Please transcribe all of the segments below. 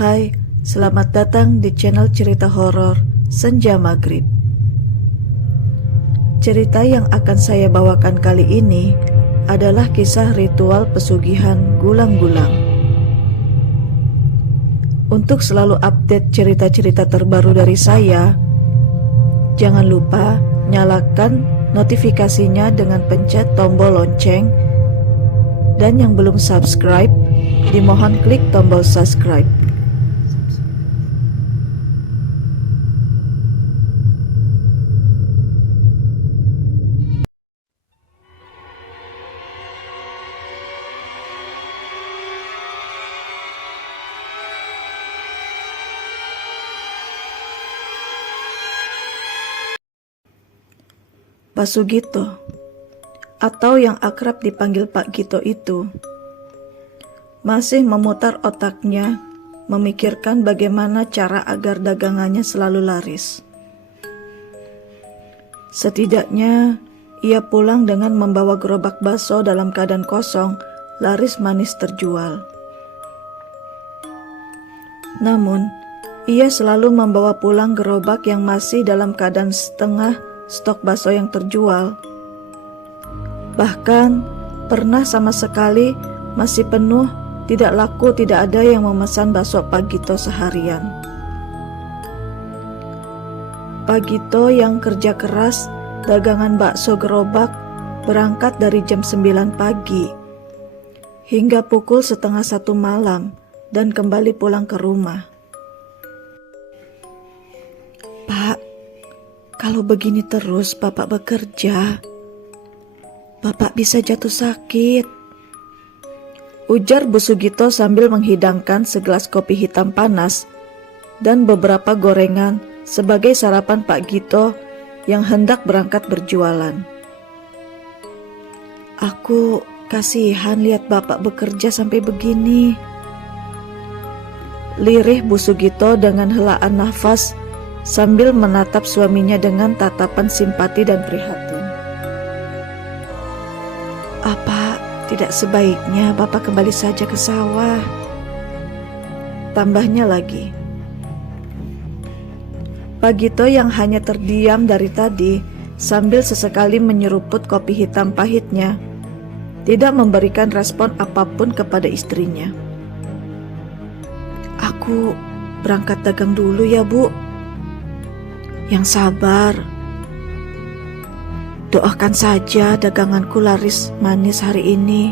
Hai, selamat datang di channel cerita horor Senja Maghrib. Cerita yang akan saya bawakan kali ini adalah kisah ritual pesugihan gulang-gulang. Untuk selalu update cerita-cerita terbaru dari saya, jangan lupa nyalakan notifikasinya dengan pencet tombol lonceng, dan yang belum subscribe, dimohon klik tombol subscribe. Pak Sugito, atau yang akrab dipanggil Pak Gito itu, masih memutar otaknya memikirkan bagaimana cara agar dagangannya selalu laris. Setidaknya ia pulang dengan membawa gerobak bakso dalam keadaan kosong, laris manis terjual. Namun, ia selalu membawa pulang gerobak yang masih dalam keadaan setengah stok bakso yang terjual. Bahkan pernah sama sekali masih penuh, tidak laku, tidak ada yang memesan bakso Pak Gito seharian. Pak Gito yang kerja keras dagangan bakso gerobak berangkat dari jam 9 pagi hingga pukul 12:30 malam dan kembali pulang ke rumah. Pak, kalau begini terus Bapak bekerja, Bapak bisa jatuh sakit, ujar Bu Sugito sambil menghidangkan segelas kopi hitam panas dan beberapa gorengan sebagai sarapan Pak Gito yang hendak berangkat berjualan. Aku kasihan lihat Bapak bekerja sampai begini, lirih Bu Sugito dengan helaan nafas sambil menatap suaminya dengan tatapan simpati dan prihatin. Apa tidak sebaiknya Bapak kembali saja ke sawah? Tambahnya lagi. Pak Gito yang hanya terdiam dari tadi sambil sesekali menyeruput kopi hitam pahitnya, tidak memberikan respon apapun kepada istrinya. Aku berangkat dagang dulu ya Bu. Yang sabar. Doakan saja daganganku laris manis hari ini,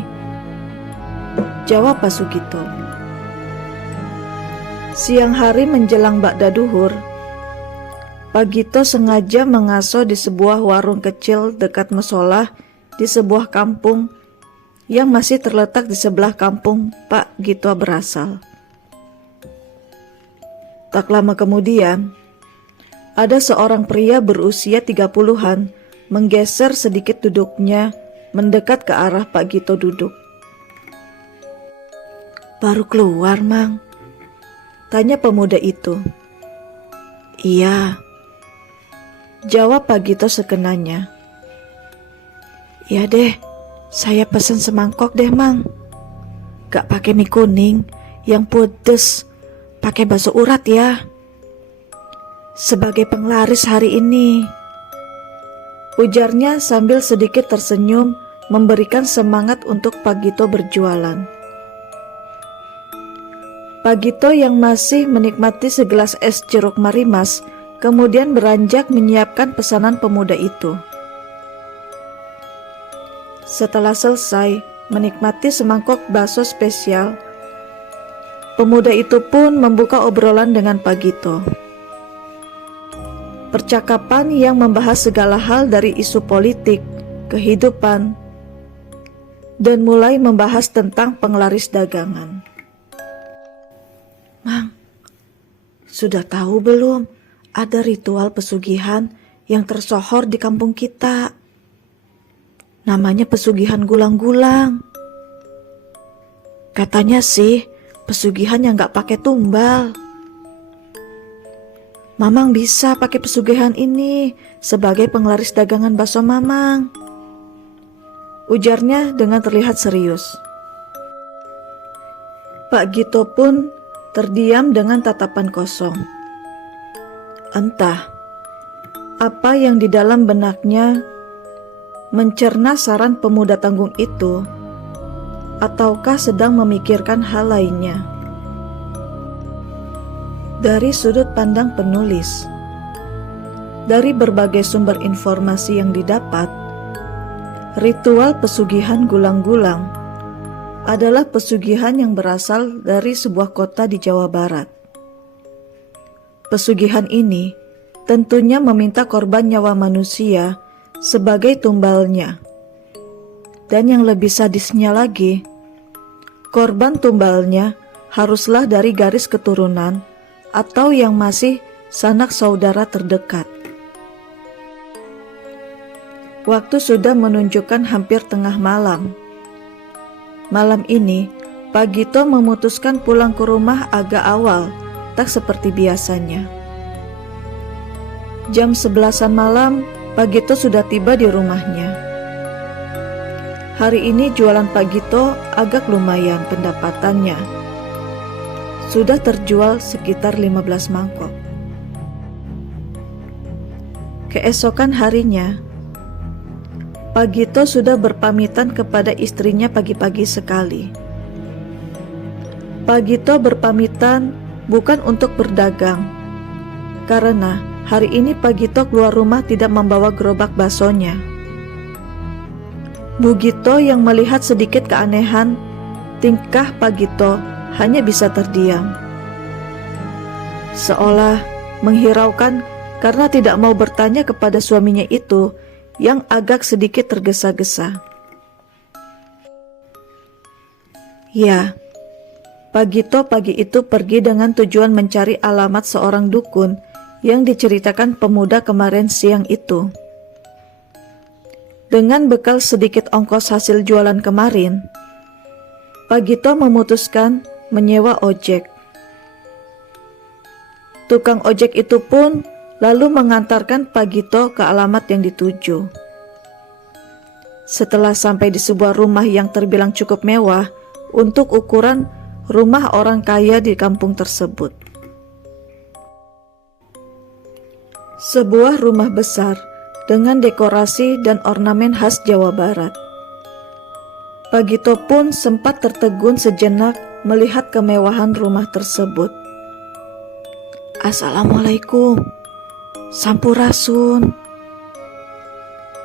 jawab Pak Sugito. Siang hari menjelang ba'da duhur, Pak Gito sengaja mengaso di sebuah warung kecil dekat musola di sebuah kampung yang masih terletak di sebelah kampung Pak Gito berasal. Tak lama kemudian, ada seorang pria berusia 30-an menggeser sedikit duduknya mendekat ke arah Pak Gito duduk. Baru keluar, Mang? Tanya pemuda itu. Iya, jawab Pak Gito sekenanya. Ya deh, saya pesen semangkok deh, Mang. Gak pakai mie kuning, yang pedes, pakai bakso urat ya. Sebagai penglaris hari ini, ujarnya sambil sedikit tersenyum memberikan semangat untuk Pak Gito berjualan. Pak Gito yang masih menikmati segelas es jeruk marimas kemudian beranjak menyiapkan pesanan pemuda itu. Setelah selesai menikmati semangkok bakso spesial, pemuda itu pun membuka obrolan dengan Pak Gito. Percakapan yang membahas segala hal dari isu politik, kehidupan, dan mulai membahas tentang penglaris dagangan. Mang, sudah tahu belum ada ritual pesugihan yang tersohor di kampung kita? Namanya pesugihan gulang-gulang. Katanya sih pesugihan yang gak pakai tumbal. Mamang bisa pakai pesugihan ini sebagai penglaris dagangan bakso Mamang, ujarnya dengan terlihat serius. Pak Gito pun terdiam dengan tatapan kosong. Entah apa yang di dalam benaknya mencerna saran pemuda tanggung itu, ataukah sedang memikirkan hal lainnya. Dari sudut pandang penulis, dari berbagai sumber informasi yang didapat, ritual pesugihan gulang-gulang adalah pesugihan yang berasal dari sebuah kota di Jawa Barat. Pesugihan ini tentunya meminta korban nyawa manusia sebagai tumbalnya. Dan yang lebih sadisnya lagi, korban tumbalnya haruslah dari garis keturunan atau yang masih sanak saudara terdekat. Waktu sudah menunjukkan hampir tengah malam. Malam ini, Pak Gito memutuskan pulang ke rumah agak awal, tak seperti biasanya. Jam 11-an malam, Pak Gito sudah tiba di rumahnya. Hari ini jualan Pak Gito agak lumayan pendapatannya. Sudah terjual sekitar 15 mangkok. Keesokan harinya, Pak Gito sudah berpamitan kepada istrinya pagi-pagi sekali. Pak Gito berpamitan bukan untuk berdagang, karena hari ini Pak Gito keluar rumah tidak membawa gerobak baksonya. Bu Gito yang melihat sedikit keanehan tingkah Pak Gito hanya bisa terdiam, seolah menghiraukan karena tidak mau bertanya kepada suaminya itu yang agak sedikit tergesa-gesa. Ya, Pak Gito pagi itu pergi dengan tujuan mencari alamat seorang dukun yang diceritakan pemuda kemarin siang itu. Dengan bekal sedikit ongkos hasil jualan kemarin, Pak Gito memutuskan menyewa ojek. Tukang ojek itu pun lalu mengantarkan Pak Gito ke alamat yang dituju. Setelah sampai di sebuah rumah yang terbilang cukup mewah untuk ukuran rumah orang kaya di kampung tersebut. Sebuah rumah besar dengan dekorasi dan ornamen khas Jawa Barat. Pak Gito pun sempat tertegun sejenak melihat kemewahan rumah tersebut. Assalamualaikum. Sampurasun.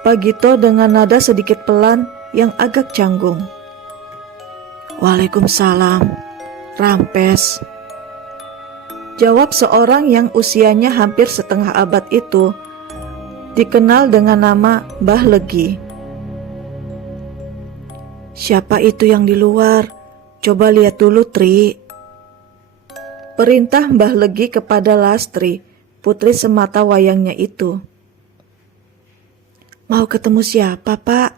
Pak Gito dengan nada sedikit pelan yang agak canggung. Waalaikumsalam. Rampes. Jawab seorang yang usianya hampir setengah abad itu, dikenal dengan nama Mbah Legi. Siapa itu yang di luar? Coba lihat dulu, Tri. Perintah Mbah Legi kepada Lastri, putri semata wayangnya itu. Mau ketemu siapa, Pak?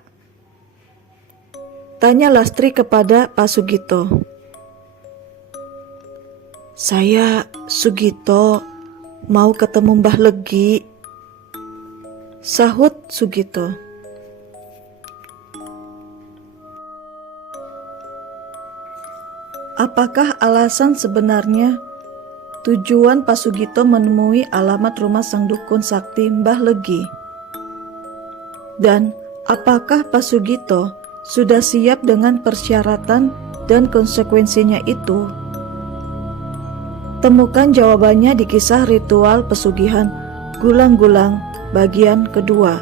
Tanya Lastri kepada Pak Sugito. Saya Sugito, mau ketemu Mbah Legi, sahut Sugito. Apakah alasan sebenarnya tujuan Pak Sugito menemui alamat rumah sang dukun sakti Mbah Legi? Dan apakah Pak Sugito sudah siap dengan persyaratan dan konsekuensinya itu? Temukan jawabannya di kisah ritual pesugihan gulang-gulang bagian kedua.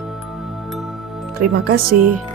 Terima kasih.